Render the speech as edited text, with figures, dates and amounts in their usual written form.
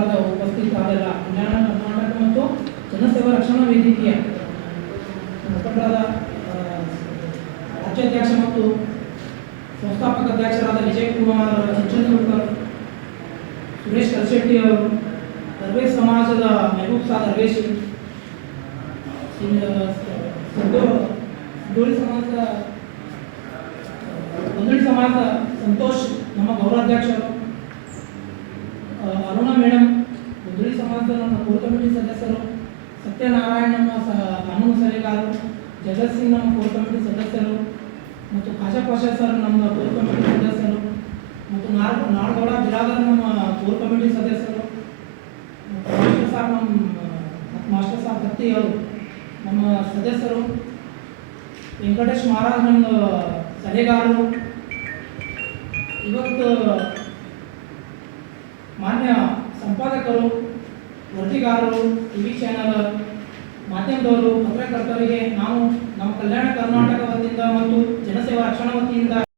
ಮುಖಂಡರಾದ ಉಪಸ್ಥಿತರಾದ ಕಲ್ಯಾಣ ಕರ್ನಾಟಕ ಮತ್ತು ಜನಸೇವಾ ರಕ್ಷಣಾ ವೇದಿಕೆಯ ಮುಖಂಡರಾದ ರಾಜ್ಯಾಧ್ಯಕ್ಷ ಮತ್ತು ಸಂಸ್ಥಾಪಕ ಅಧ್ಯಕ್ಷರಾದ ವಿಜಯಕುಮಾರ್ ಚಿಂಚನೂರ್ಕರ್, ಸುರೇಶ್ ಕಲ್ಶೆಟ್ಟಿ ಅವರು, ದರ್ವೇಶ್ ಸಮಾಜದ ಮೆಹಬೂಬ್ ಸಾ ದರ್ವೇಶಿ, ಒಂದಳಿ ಸಮಾಜದ ಸಂತೋಷ್ ನಮ್ಮ ಗೌರವಾಧ್ಯಕ್ಷರು, ಅರುಣಾ ಮೇಡಮ್ ಒಂದಳಿ ಸಮಾಜದ ನಮ್ಮ ಕೋರ್ ಕಮಿಟಿ ಸದಸ್ಯರು, ಸತ್ಯನಾರಾಯಣ್ ನಮ್ಮ ಕಾನೂನು ಸಲಹೆಗಾರರು, ಜಗತ್ ಸಿಂಗ್ ನಮ್ಮ ಕೋರ್ ಕಮಿಟಿ ಸದಸ್ಯರು ಮತ್ತು ಖಾಜಾ ಪಾಷಾ ಸರ್ ನಮ್ಮ ಕೋರ್ ಕಮಿಟಿ ಸದಸ್ಯರು ಮತ್ತು ನಾಡಗೌಡ ಬಿರಾದರ್ ನಮ್ಮ ಕೋರ್ ಕಮಿಟಿ ಸದಸ್ಯರು, ಮಾಸ್ಟರ್ ಸಾಬ್ ಹತ್ತಿ ಅವರು ನಮ್ಮ ಸದಸ್ಯರು, ವೆಂಕಟೇಶ್ ಮಹಾರಾಜ್ ನಮ್ಮ ಸಲಹೆಗಾರರು. ಇವತ್ತು ಮಾನ್ಯ ಸಂಪಾದಕರು, ವರದಿಗಾರರು, ಟಿವಿ ಚಾನಲ್ ಮಾಧ್ಯಮದವರು, ಪತ್ರಕರ್ತರಿಗೆ ನಾವು ನಮ್ಮ ಕಲ್ಯಾಣ ಕರ್ನಾಟಕ ವತಿಯಿಂದ ಮತ್ತು ಜನಸೇವಾ ರಕ್ಷಣಾ ವತಿಯಿಂದ